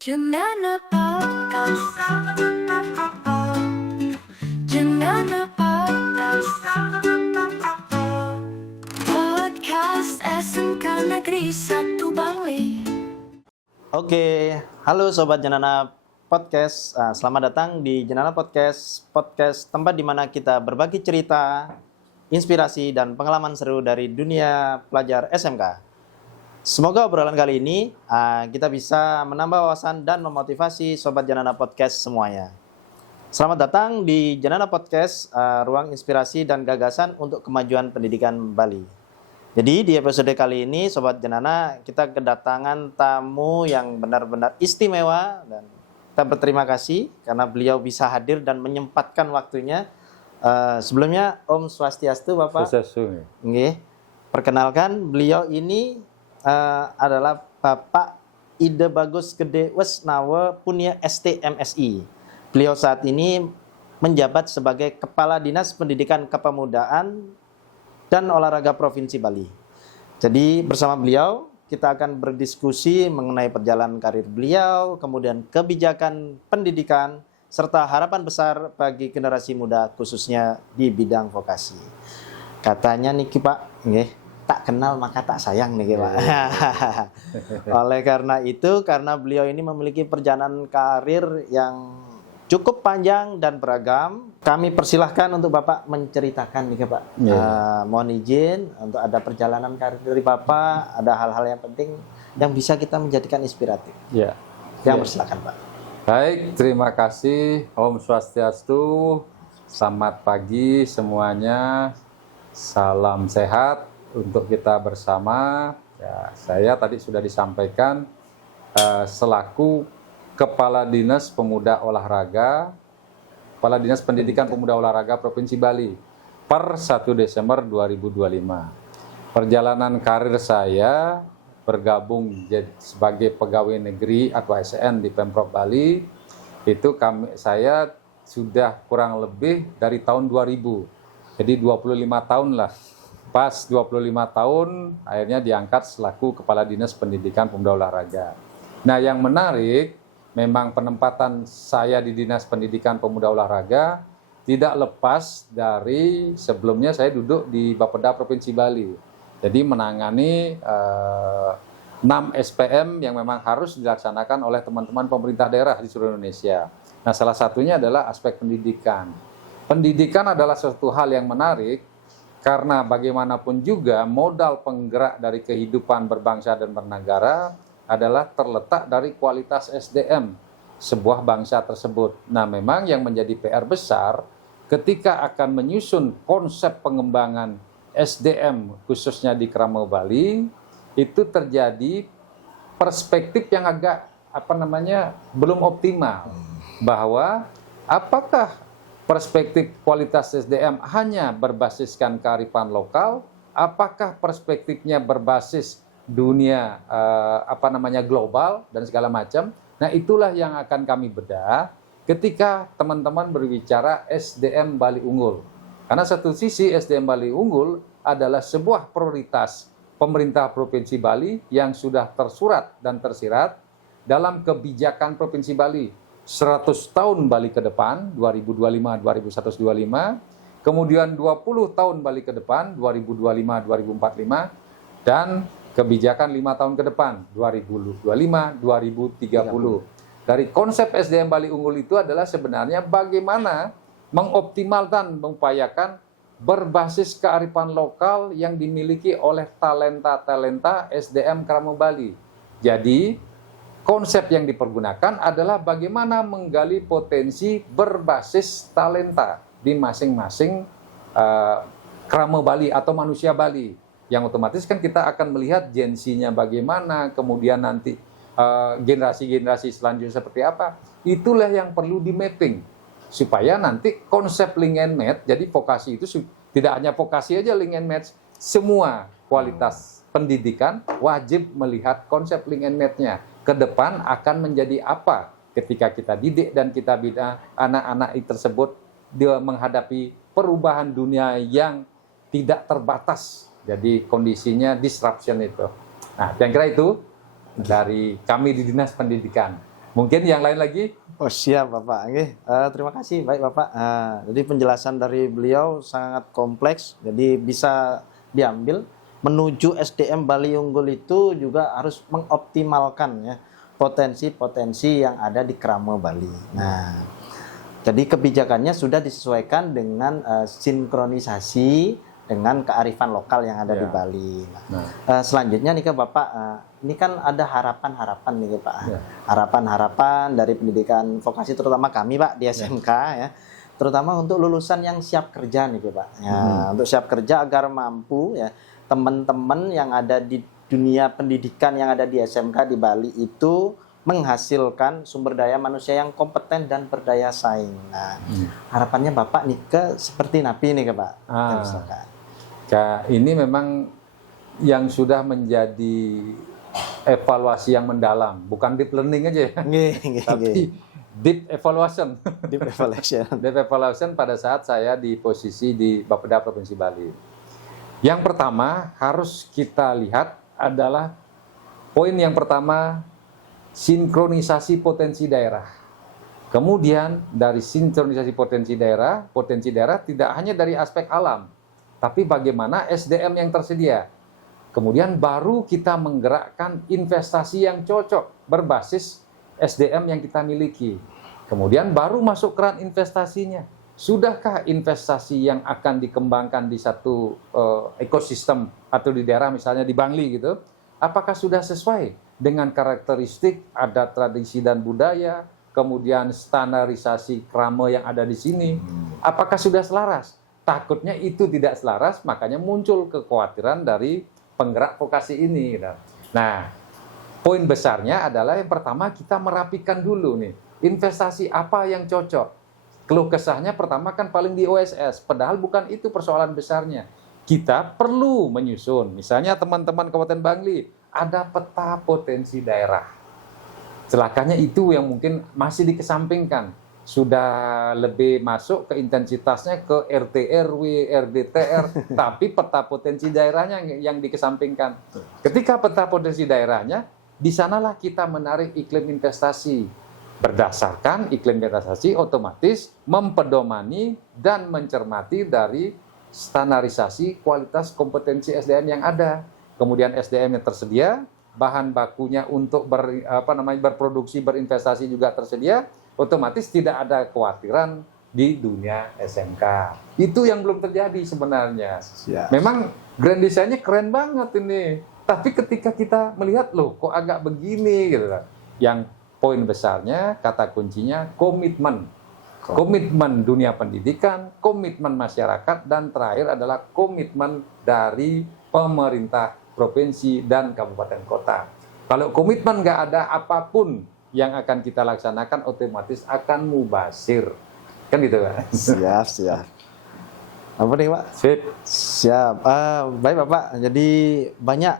Jendana Podcast. Jendana Podcast. Podcast SMK Negeri 1 Bali. Oke, halo Sobat Jenana Podcast. Selamat datang di Jenana Podcast, podcast tempat di mana kita berbagi cerita, inspirasi, dan pengalaman seru dari dunia pelajar SMK. Semoga obrolan kali ini kita bisa menambah wawasan dan memotivasi Sobat Jenana Podcast semuanya. Selamat datang di Jenana Podcast, ruang inspirasi dan gagasan untuk kemajuan pendidikan Bali. Jadi di episode kali ini Sobat Jenana kita kedatangan tamu yang benar-benar istimewa dan kita berterima kasih karena beliau bisa hadir dan menyempatkan waktunya. Sebelumnya Om Swastiastu Bapak. Swastiastu. Nggih. Perkenalkan beliau ini adalah Bapak Ide Bagus Gede Wesnawe Punya STMSI. Beliau saat ini menjabat sebagai Kepala Dinas Pendidikan Kepemudaan dan Olahraga Provinsi Bali. Jadi bersama beliau kita akan berdiskusi mengenai perjalanan karir beliau, kemudian kebijakan pendidikan, serta harapan besar bagi generasi muda khususnya di bidang vokasi. Katanya niki Pak, nggih, tak kenal maka tak sayang nih Pak. Oleh karena itu, karena beliau ini memiliki perjalanan karir yang cukup panjang dan beragam, kami persilahkan untuk Bapak menceritakan nih Pak. Mohon izin untuk ada perjalanan karir dari Bapak, ada hal-hal yang penting yang bisa kita menjadikan inspiratif. Persilakan Pak. Baik, terima kasih Om Swastiastu. Selamat pagi semuanya. Salam sehat untuk kita bersama. Saya tadi sudah disampaikan selaku Kepala Dinas Pemuda Olahraga, Kepala Dinas Pendidikan Pemuda Olahraga Provinsi Bali per 1 Desember 2025. Perjalanan karir saya bergabung sebagai pegawai negeri atau ASN di Pemprov Bali itu saya sudah kurang lebih dari tahun 2000. Jadi 25 tahun lah. Pas 25 tahun akhirnya diangkat selaku Kepala Dinas Pendidikan Pemuda Olahraga. Nah, yang menarik memang penempatan saya di Dinas Pendidikan Pemuda Olahraga tidak lepas dari sebelumnya saya duduk di Bapeda Provinsi Bali. Jadi menangani 6 SPM yang memang harus dilaksanakan oleh teman-teman pemerintah daerah di seluruh Indonesia. Nah, salah satunya adalah aspek pendidikan. Pendidikan adalah suatu hal yang menarik karena bagaimanapun juga modal penggerak dari kehidupan berbangsa dan bernegara adalah terletak dari kualitas SDM sebuah bangsa tersebut. Nah, memang yang menjadi PR besar ketika akan menyusun konsep pengembangan SDM khususnya di Kramo Bali itu terjadi perspektif yang agak belum optimal bahwa apakah perspektif kualitas SDM hanya berbasiskan kearifan lokal, apakah perspektifnya berbasis dunia global dan segala macam. Nah, itulah yang akan kami bedah ketika teman-teman berbicara SDM Bali Unggul. Karena satu sisi SDM Bali Unggul adalah sebuah prioritas pemerintah Provinsi Bali yang sudah tersurat dan tersirat dalam kebijakan Provinsi Bali 100 tahun Bali ke depan 2025-2125, kemudian 20 tahun Bali ke depan 2025-2045, dan kebijakan 5 tahun ke depan 2025-2030. Dari konsep SDM Bali Unggul itu adalah sebenarnya bagaimana mengoptimalkan, mengupayakan berbasis kearifan lokal yang dimiliki oleh talenta-talenta SDM Kramo Bali. Jadi konsep yang dipergunakan adalah bagaimana menggali potensi berbasis talenta di masing-masing Kramo Bali atau manusia Bali. Yang otomatis kan kita akan melihat gensinya bagaimana, kemudian nanti generasi-generasi selanjutnya seperti apa. Itulah yang perlu di mapping supaya nanti konsep link and match, jadi vokasi itu tidak hanya vokasi aja link and match, semua kualitas pendidikan wajib melihat konsep link and match-nya. Ke depan akan menjadi apa ketika kita didik dan kita bina anak-anak tersebut dia menghadapi perubahan dunia yang tidak terbatas. Jadi kondisinya disruption itu. Nah, saya kira itu dari kami di Dinas Pendidikan. Mungkin yang lain lagi? Oh siap Bapak. Oke, terima kasih. Baik Bapak. Jadi penjelasan dari beliau sangat kompleks, jadi bisa diambil. Menuju SDM Bali Unggul itu juga harus mengoptimalkan ya potensi-potensi yang ada di Krama Bali. Nah, jadi kebijakannya sudah disesuaikan dengan sinkronisasi dengan kearifan lokal yang ada di Bali. Selanjutnya nih ke Bapak, ini kan ada harapan-harapan nih Pak. Harapan-harapan dari pendidikan vokasi terutama kami Pak di SMK ya. Terutama untuk lulusan yang siap kerja nih Pak. Ya, untuk siap kerja agar mampu ya teman-teman yang ada di dunia pendidikan yang ada di SMK di Bali itu menghasilkan sumber daya manusia yang kompeten dan berdaya saing. Nah, harapannya Bapak nih ke seperti Napi nih ke Pak. Ini memang yang sudah menjadi evaluasi yang mendalam, bukan deep learning aja ya, tapi deep evaluation. Deep evaluation. Deep evaluation pada saat saya di posisi di Bapeda Provinsi Bali. Yang pertama harus kita lihat adalah poin yang pertama, sinkronisasi potensi daerah. Kemudian dari sinkronisasi potensi daerah tidak hanya dari aspek alam, tapi bagaimana SDM yang tersedia. Kemudian baru kita menggerakkan investasi yang cocok berbasis SDM yang kita miliki. Kemudian baru masuk keran investasinya. Sudahkah investasi yang akan dikembangkan di satu ekosistem atau di daerah misalnya di Bangli gitu, apakah sudah sesuai dengan karakteristik adat tradisi dan budaya, kemudian standarisasi krama yang ada di sini, apakah sudah selaras? Takutnya itu tidak selaras, makanya muncul kekhawatiran dari penggerak vokasi ini. Nah, poin besarnya adalah yang pertama kita merapikan dulu nih, investasi apa yang cocok. Keluh kesahnya pertama kan paling di OSS, padahal bukan itu persoalan besarnya. Kita perlu menyusun, misalnya teman-teman Kabupaten Bangli, ada peta potensi daerah. Celakanya itu yang mungkin masih dikesampingkan. Sudah lebih masuk ke intensitasnya ke RT RW, RDTR, tapi peta potensi daerahnya yang dikesampingkan. Ketika peta potensi daerahnya, di sanalah kita menarik iklim investasi. Berdasarkan iklim investasi otomatis mempedomani dan mencermati dari standarisasi kualitas kompetensi SDM yang ada. Kemudian SDM yang tersedia, bahan bakunya untuk berproduksi, berinvestasi juga tersedia, otomatis tidak ada kekhawatiran di dunia SMK. Itu yang belum terjadi sebenarnya. Memang grand design-nya keren banget ini. Tapi ketika kita melihat, loh kok agak begini gitu kan. Yang poin besarnya, kata kuncinya komitmen. Komitmen dunia pendidikan, komitmen masyarakat, dan terakhir adalah komitmen dari pemerintah provinsi dan kabupaten kota. Kalau komitmen nggak ada, apapun yang akan kita laksanakan otomatis akan mubazir. Kan gitu kan? Siap. Apa nih Pak? Sip. Siap. Baik Bapak, jadi banyak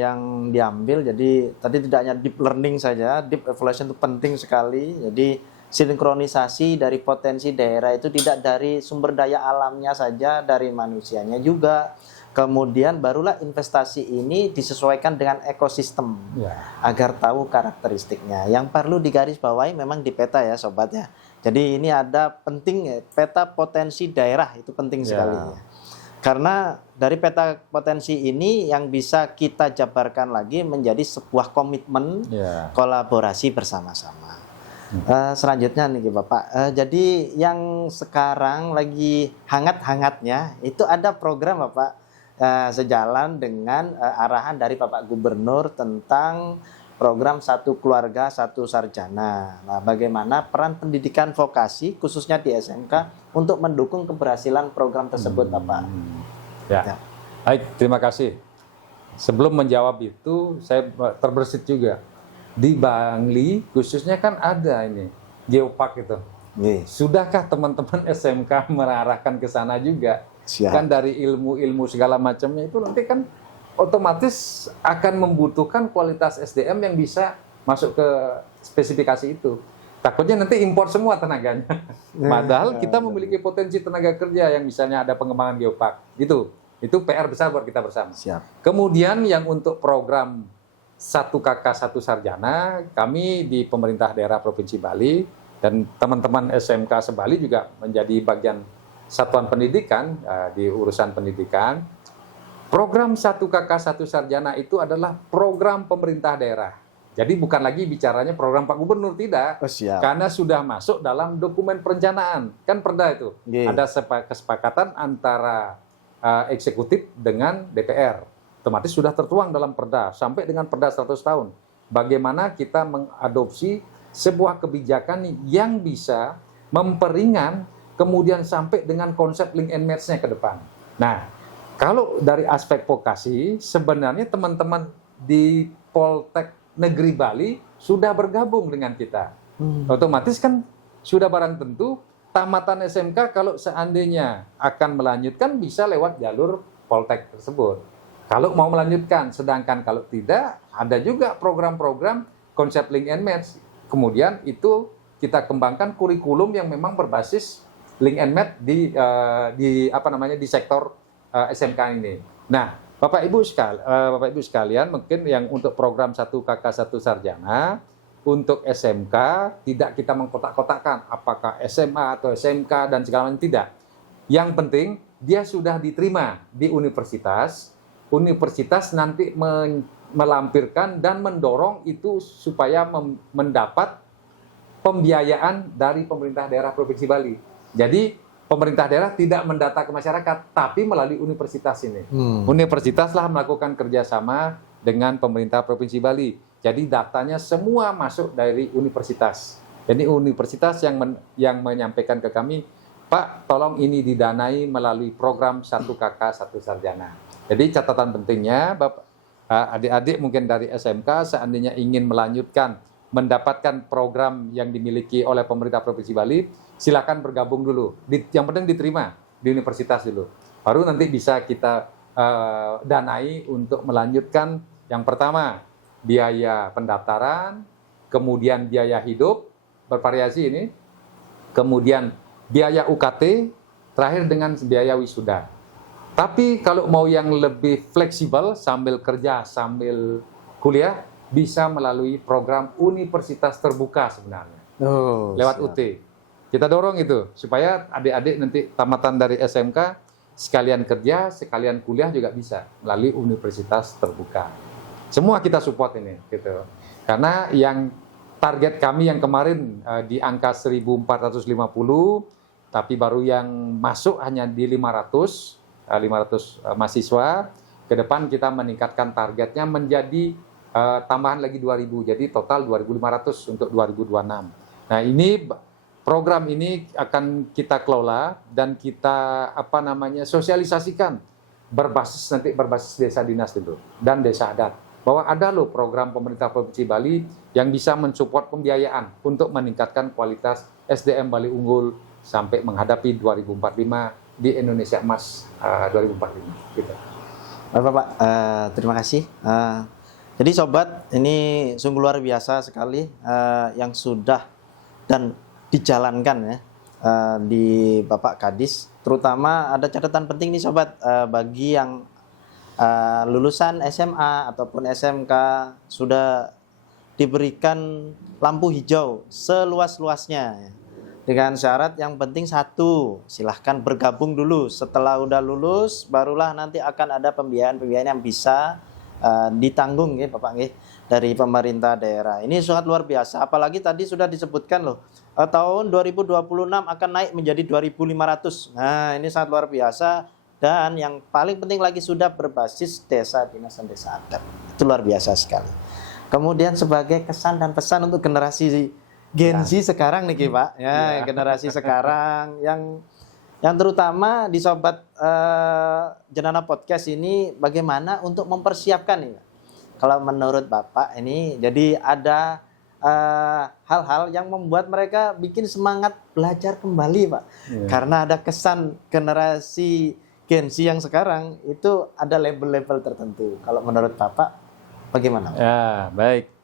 yang diambil. Jadi tadi tidak hanya deep learning saja, deep evaluation itu penting sekali. Jadi sinkronisasi dari potensi daerah itu tidak dari sumber daya alamnya saja, dari manusianya juga. Kemudian barulah investasi ini disesuaikan dengan ekosistem agar tahu karakteristiknya. Yang perlu digarisbawahi memang di peta ya sobat ya. Jadi ini ada penting ya, peta potensi daerah itu penting sekali ya. Karena dari peta potensi ini yang bisa kita jabarkan lagi menjadi sebuah komitmen kolaborasi bersama-sama. Selanjutnya nih Bapak, jadi yang sekarang lagi hangat-hangatnya itu ada program Bapak sejalan dengan arahan dari Bapak Gubernur tentang program Satu Keluarga Satu Sarjana. Nah, bagaimana peran pendidikan vokasi khususnya di SMK untuk mendukung keberhasilan program tersebut, Bapak? Baik, terima kasih. Sebelum menjawab itu, saya terbersit juga. Di Bangli khususnya kan ada ini geopark itu. Sudahkah teman-teman SMK mengarahkan ke sana juga? Kan dari ilmu-ilmu segala macamnya itu nanti kan otomatis akan membutuhkan kualitas SDM yang bisa masuk ke spesifikasi itu. Takutnya nanti impor semua tenaganya. Padahal kita memiliki potensi tenaga kerja yang misalnya ada pengembangan geopark. Itu PR besar buat kita bersama. Kemudian yang untuk program 1 KK 1 Sarjana, kami di pemerintah daerah Provinsi Bali dan teman-teman SMK Sebali juga menjadi bagian satuan pendidikan di urusan pendidikan. Program 1 KK 1 Sarjana itu adalah program pemerintah daerah. Jadi bukan lagi bicaranya program Pak Gubernur, tidak. Oh, siap. Karena sudah masuk dalam dokumen perencanaan. Kan perda itu. Nggih. Ada kesepakatan antara eksekutif dengan DPR. Otomatis sudah tertuang dalam perda sampai dengan perda 100 tahun. Bagaimana kita mengadopsi sebuah kebijakan yang bisa memperingan kemudian sampai dengan konsep link and match-nya ke depan. Nah, kalau dari aspek vokasi, sebenarnya teman-teman di Poltek Negeri Bali sudah bergabung dengan kita. Otomatis kan sudah barang tentu tamatan SMK kalau seandainya akan melanjutkan bisa lewat jalur Poltek tersebut. Kalau mau melanjutkan, sedangkan kalau tidak, ada juga program-program konsep link and match. Kemudian itu kita kembangkan kurikulum yang memang berbasis link and match di sektor SMK ini. Nah, Bapak Ibu sekalian, mungkin yang untuk program 1 KK 1 Sarjana untuk SMK tidak kita mengkotak-kotakkan apakah SMA atau SMK dan segala macam, tidak. Yang penting dia sudah diterima di universitas. Universitas nanti melampirkan dan mendorong itu supaya mendapat pembiayaan dari pemerintah daerah Provinsi Bali. Jadi pemerintah daerah tidak mendata ke masyarakat, tapi melalui universitas ini. Universitaslah melakukan kerjasama dengan pemerintah Provinsi Bali. Jadi datanya semua masuk dari universitas. Jadi universitas yang menyampaikan ke kami, Pak, tolong ini didanai melalui program 1 KK 1 Sarjana. Jadi catatan pentingnya, Bapak, adik-adik mungkin dari SMK seandainya ingin melanjutkan, mendapatkan program yang dimiliki oleh pemerintah Provinsi Bali, silakan bergabung dulu. Yang penting diterima di universitas dulu. Baru nanti bisa kita danai untuk melanjutkan yang pertama, biaya pendaftaran, kemudian biaya hidup, bervariasi ini, kemudian biaya UKT, terakhir dengan biaya wisuda. Tapi kalau mau yang lebih fleksibel sambil kerja, sambil kuliah, bisa melalui program universitas terbuka sebenarnya. Lewat siap. UT. Kita dorong itu, supaya adik-adik nanti tamatan dari SMK, sekalian kerja, sekalian kuliah juga bisa melalui universitas terbuka. Semua kita support ini, gitu. Karena yang target kami yang kemarin di angka 1.450, tapi baru yang masuk hanya di 500 mahasiswa. Ke depan kita meningkatkan targetnya menjadi tambahan lagi 2.000, jadi total 2.500 untuk 2026. Nah, ini program ini akan kita kelola dan kita sosialisasikan berbasis desa dinas dulu dan desa adat, bahwa ada loh program pemerintah Provinsi Bali yang bisa mensupport pembiayaan untuk meningkatkan kualitas SDM Bali unggul sampai menghadapi 2045 di Indonesia Emas 2045 gitu. Bapak, terima kasih. Jadi sobat, ini sungguh luar biasa sekali yang sudah dan dijalankan ya di Bapak Kadis. Terutama ada catatan penting nih sobat, bagi yang lulusan SMA ataupun SMK sudah diberikan lampu hijau seluas-luasnya. Dengan syarat yang penting satu, silahkan bergabung dulu. Setelah udah lulus, barulah nanti akan ada pembiayaan yang bisa ditanggung ya Bapak dari pemerintah daerah. Ini sangat luar biasa. Apalagi tadi sudah disebutkan loh, tahun 2026 akan naik menjadi 2.500. Nah, ini sangat luar biasa. Dan yang paling penting lagi sudah berbasis desa dinas dan desa adat. Itu luar biasa sekali. Kemudian sebagai kesan dan pesan untuk generasi Gen Z sekarang nih Pak, ya, generasi sekarang yang terutama di sobat Jenana Podcast ini, bagaimana untuk mempersiapkan nih Pak? Kalau menurut Bapak ini, jadi ada hal-hal yang membuat mereka bikin semangat belajar kembali Pak, karena ada kesan generasi Gen Z yang sekarang itu ada label-label tertentu. Kalau menurut Bapak, bagaimana Pak? Ya, baik.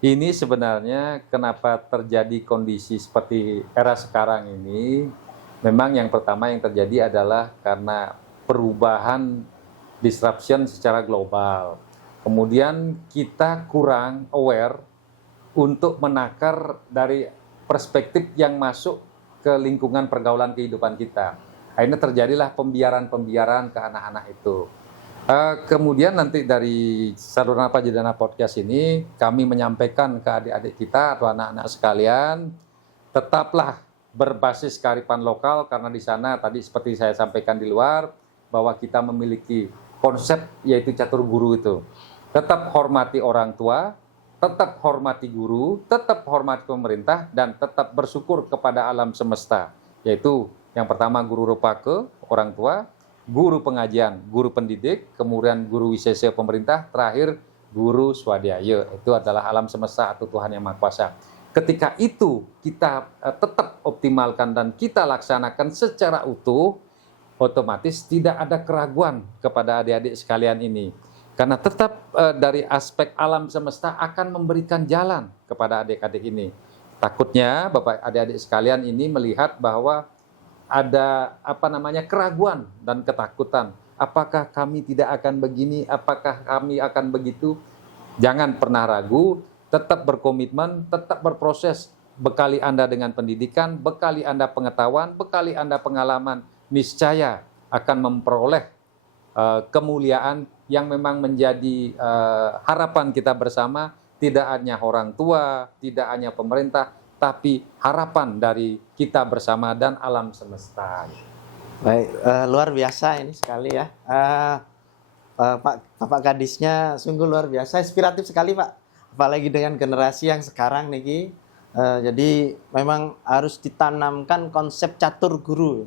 Ini sebenarnya kenapa terjadi kondisi seperti era sekarang ini, memang yang pertama yang terjadi adalah karena perubahan disruption secara global. Kemudian kita kurang aware untuk menakar dari perspektif yang masuk ke lingkungan pergaulan kehidupan kita. Akhirnya terjadilah pembiaran-pembiaran ke anak-anak itu. Kemudian nanti dari saluran Apa Jedana Podcast ini kami menyampaikan ke adik-adik kita atau anak-anak sekalian, tetaplah berbasis kearifan lokal, karena di sana tadi seperti saya sampaikan di luar bahwa kita memiliki konsep yaitu catur guru itu. Tetap hormati orang tua, tetap hormati guru, tetap hormati pemerintah, dan tetap bersyukur kepada alam semesta. Yaitu yang pertama guru rupake, orang tua, guru pengajian, guru pendidik, kemudian guru wisese pemerintah, terakhir guru swadhyaya. Itu adalah alam semesta atau Tuhan Yang Maha Kuasa. Ketika itu kita tetap optimalkan dan kita laksanakan secara utuh, otomatis tidak ada keraguan kepada adik-adik sekalian ini. Karena tetap dari aspek alam semesta akan memberikan jalan kepada adik-adik ini. Takutnya Bapak adik-adik sekalian ini melihat bahwa ada keraguan dan ketakutan. Apakah kami tidak akan begini? Apakah kami akan begitu? Jangan pernah ragu, tetap berkomitmen, tetap berproses. Bekali Anda dengan pendidikan, bekali Anda pengetahuan, bekali Anda pengalaman, niscaya akan memperoleh kemuliaan yang memang menjadi harapan kita bersama, tidak hanya orang tua, tidak hanya pemerintah, tapi harapan dari kita bersama dan alam semesta. Baik, luar biasa ini sekali ya. Bapak Kadisnya sungguh luar biasa, inspiratif sekali Pak. Apalagi dengan generasi yang sekarang nih. Jadi memang harus ditanamkan konsep catur guru.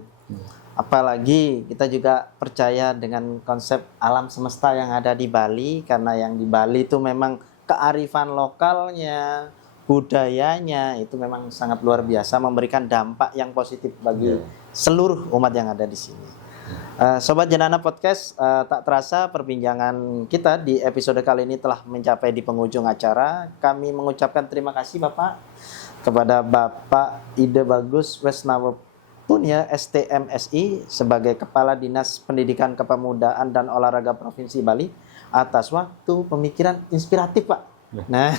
Apalagi kita juga percaya dengan konsep alam semesta yang ada di Bali, karena yang di Bali itu memang kearifan lokalnya, budayanya itu memang sangat luar biasa, memberikan dampak yang positif bagi seluruh umat yang ada di sini. Sobat Jenana Podcast, tak terasa perbincangan kita di episode kali ini telah mencapai di penghujung acara. Kami mengucapkan terima kasih Bapak kepada Bapak Ide Bagus Wesnawa Punya STMSI sebagai Kepala Dinas Pendidikan Kepemudaan dan Olahraga Provinsi Bali atas waktu pemikiran inspiratif Pak. Nah,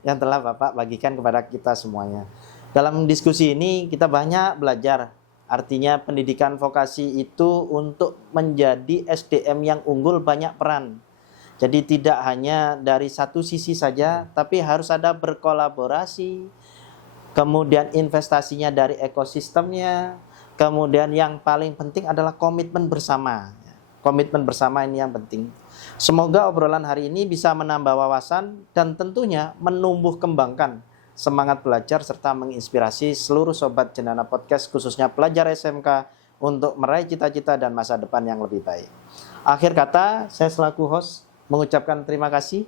yang telah Bapak bagikan kepada kita semuanya. Dalam diskusi ini kita banyak belajar. Artinya pendidikan vokasi itu untuk menjadi SDM yang unggul banyak peran. Jadi tidak hanya dari satu sisi saja, tapi harus ada berkolaborasi. Kemudian investasinya dari ekosistemnya. Kemudian yang paling penting adalah komitmen bersama. Komitmen bersama ini yang penting. Semoga obrolan hari ini bisa menambah wawasan dan tentunya menumbuh kembangkan semangat belajar serta menginspirasi seluruh Sobat Jenana Podcast, khususnya pelajar SMK untuk meraih cita-cita dan masa depan yang lebih baik. Akhir kata, saya selaku host mengucapkan terima kasih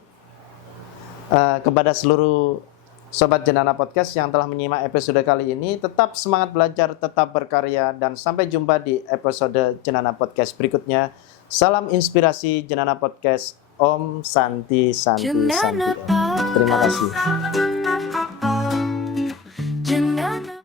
kepada seluruh Sobat Jenana Podcast yang telah menyimak episode kali ini. Tetap semangat belajar, tetap berkarya, dan sampai jumpa di episode Jenana Podcast berikutnya. Salam inspirasi Jenana Podcast. Om Santi Santi Santi. Terima kasih.